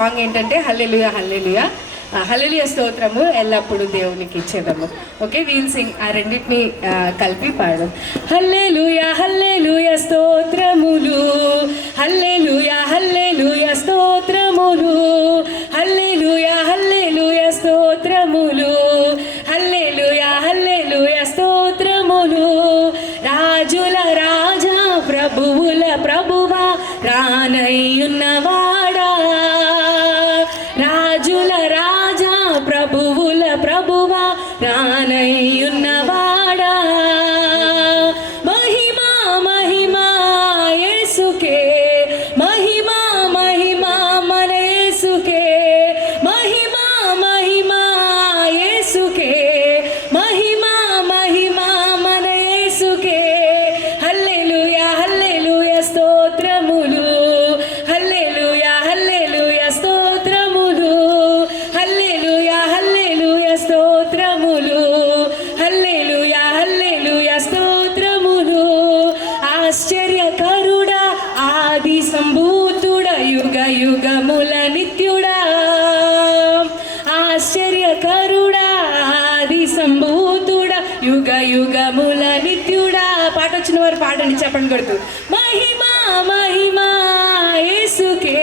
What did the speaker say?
Song ఏంటంటే హల్లెలూయా హల్లెలూయా హల్లెలూయా స్తోత్రము ఎల్లప్పుడూ దేవునికి ఇచ్చేదము. ఓకే, వీల్ సింగ్ ఆ రెండింటిని కలిపి పాడదాం. హల్లెలూయా హల్లెలూయా స్తోత్రములు, హల్లెలూయా హల్లెలూయా స్తోత్రములు, హల్లెలూయా హల్లెలూయా స్తోత్రములు, హల్లెలూయా హల్లెలూయా స్తోత్రములు. రాజుల రాజా ప్రభువుల ప్రభువా రానయ్యున్నవాడా, రాజుల రాజా ప్రభువుల ప్రభువా రానయ్యున్నవాడా. మహిమా మహిమా యేసుకే, మహిమా మహిమా మన యేసుకే, మహిమా మహిమా యేసుకే, మహిమా మహిమా మన యేసుకే. హల్లెలూయా హల్లెలూయా స్తోత్రములు, హల్లెలూయా హల్లెలూయా స్తోత్రములు, హల్లెలూయా హల్లెలూయా స్తోత్రములు, హల్లెలూయా హల్లెలూయా స్తోత్రములు. ఆశ్చర్యకరుడా ఆది సంభూతుడా యుగ యుగముల నిత్యుడా, ఆశ్చర్యకరుడా ఆది సంభూతుడా యుగ యుగముల నిత్యుడా. పాట వచ్చిన వారు పాడండి చెప్పండి కొడుతూ. మహిమా మహిమా యేసుకే,